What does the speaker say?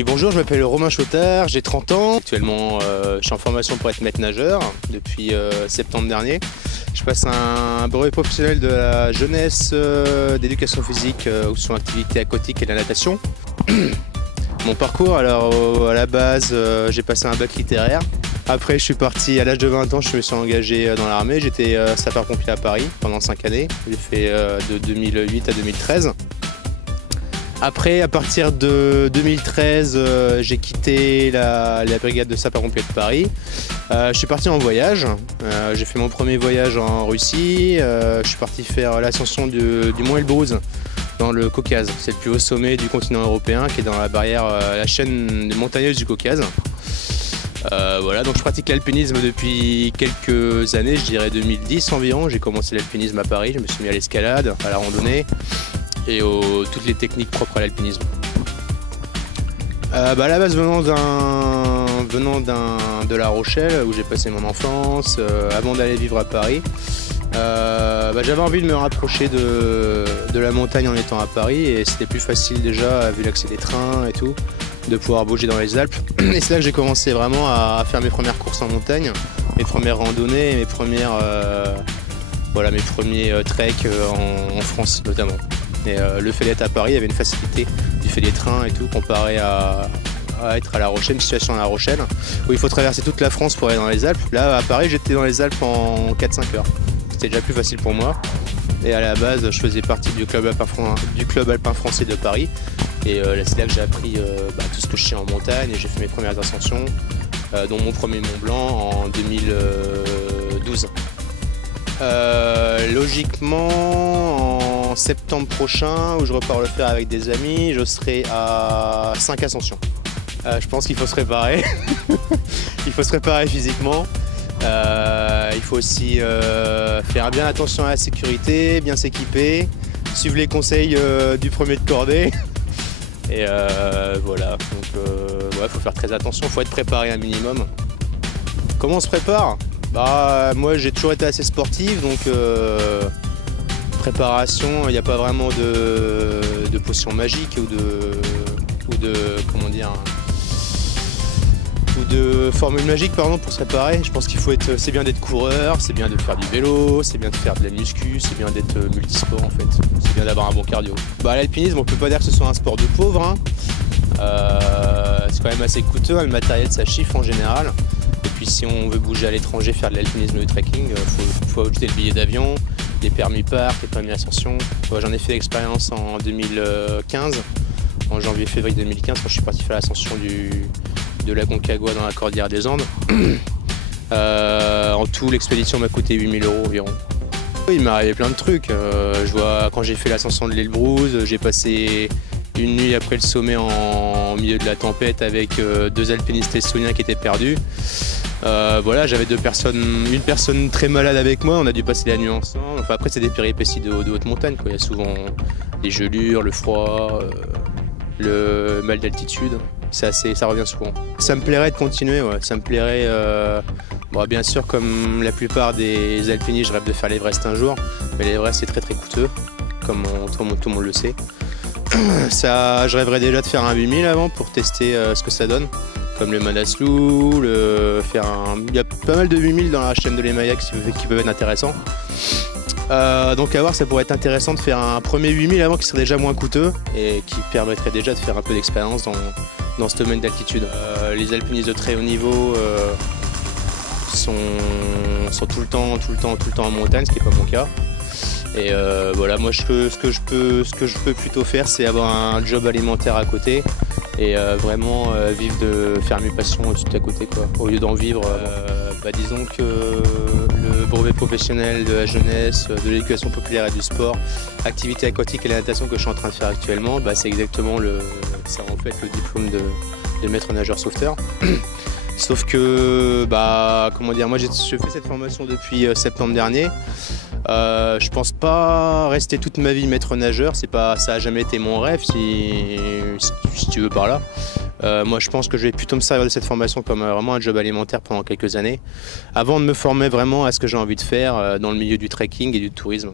Et bonjour, je m'appelle Romain Chautard, j'ai 30 ans. Actuellement, je suis en formation pour être maître nageur depuis septembre dernier. Je passe un brevet professionnel de la jeunesse, d'éducation physique, où sont activités aquatiques et la natation. Mon parcours, alors à la base, j'ai passé un bac littéraire. Après, je suis parti à l'âge de 20 ans, je me suis engagé dans l'armée. J'étais sapeur-pompier à Paris pendant 5 années. J'ai fait de 2008 à 2013. Après, à partir de 2013, j'ai quitté la brigade de sapeurs-pompiers de Paris. Je suis parti en voyage. J'ai fait mon premier voyage en Russie. Je suis parti faire l'ascension du mont Elbrus dans le Caucase. C'est le plus haut sommet du continent européen qui est dans la barrière, la chaîne montagneuse du Caucase. Voilà, donc je pratique l'alpinisme depuis quelques années, je dirais 2010 environ. J'ai commencé l'alpinisme à Paris, je me suis mis à l'escalade, à la randonnée et toutes les techniques propres à l'alpinisme. À la base, venant de La Rochelle, où j'ai passé mon enfance, avant d'aller vivre à Paris, j'avais envie de me rapprocher de la montagne en étant à Paris, et c'était plus facile déjà, vu l'accès des trains et tout, de pouvoir bouger dans les Alpes. Et c'est là que j'ai commencé vraiment à faire mes premières courses en montagne, mes premières randonnées, mes premiers treks en France notamment. Et le fait d'être à Paris avait une facilité du fait des trains et tout, comparé à être à La Rochelle, une situation à La Rochelle où il faut traverser toute la France pour aller dans les Alpes. Là à Paris, j'étais dans les Alpes en 4-5 heures. C'était déjà plus facile pour moi. Et à la base, je faisais partie du club alpin français de Paris. Et c'est là que j'ai appris tout ce que je sais en montagne, et j'ai fait mes premières ascensions, dont mon premier Mont Blanc en 2012. Logiquement, en septembre prochain, où je repars le faire avec des amis, je serai à 5 ascensions. Je pense qu'il faut se préparer. Il faut se préparer physiquement. Il faut aussi faire bien attention à la sécurité, bien s'équiper, suivre les conseils du premier de cordée. Et voilà, donc faut faire très attention, il faut être préparé un minimum. Comment on se prépare? Moi j'ai toujours été assez sportif, donc préparation, il n'y a pas vraiment de potion magique ou de formule magique pour se préparer. Je pense qu'il faut être, c'est bien d'être coureur, c'est bien de faire du vélo, c'est bien de faire de la muscu, c'est bien d'être multisport en fait. C'est bien d'avoir un bon cardio. L'alpinisme, on peut pas dire que ce soit un sport de pauvre, hein. C'est quand même assez coûteux, hein, le matériel ça chiffre en général. Et puis si on veut bouger à l'étranger, faire de l'alpinisme ou du trekking, faut ajouter le billet d'avion, les permis parc, les permis ascension. J'en ai fait l'expérience en 2015, en janvier-février 2015, quand je suis parti faire l'ascension de la Concagua dans la cordillère des Andes. En tout, l'expédition m'a coûté 8 000 € environ. Il m'est arrivé plein de trucs. Quand j'ai fait l'ascension de l'Elbrus, j'ai passé une nuit après le sommet en milieu de la tempête avec 2 alpinistes estoniens qui étaient perdus. J'avais une personne très malade avec moi, on a dû passer la nuit ensemble. Après, c'est des péripéties de haute montagne, quoi. Il y a souvent des gelures, le froid, le mal d'altitude. Ça revient souvent. Ça me plairait de continuer, ouais. Ça me plairait, bien sûr, comme la plupart des alpinistes, je rêve de faire l'Everest un jour, mais l'Everest c'est très très coûteux, comme tout le monde le sait. Je rêverais déjà de faire un 8000 avant pour tester ce que ça donne, comme le Manaslu, il y a pas mal de 8000 dans la chaîne de l'Himalaya qui peuvent être intéressants. Donc à voir, ça pourrait être intéressant de faire un premier 8000 avant qui serait déjà moins coûteux et qui permettrait déjà de faire un peu d'expérience dans ce domaine d'altitude. Les alpinistes de très haut niveau sont tout le temps en montagne, ce qui n'est pas mon cas. Et moi ce que je peux plutôt faire, c'est avoir un job alimentaire à côté et vraiment vivre de faire mes passions tout à côté, quoi. Au lieu d'en vivre, disons que le brevet professionnel de la jeunesse, de l'éducation populaire et du sport, activité aquatique et la natation que je suis en train de faire actuellement, c'est exactement c'est en fait le diplôme de maître nageur sauveteur. Sauf que, moi je fais cette formation depuis septembre dernier. Je pense pas rester toute ma vie maître nageur, ça a jamais été mon rêve, si tu veux par là. Moi je pense que je vais plutôt me servir de cette formation comme vraiment un job alimentaire pendant quelques années, avant de me former vraiment à ce que j'ai envie de faire dans le milieu du trekking et du tourisme.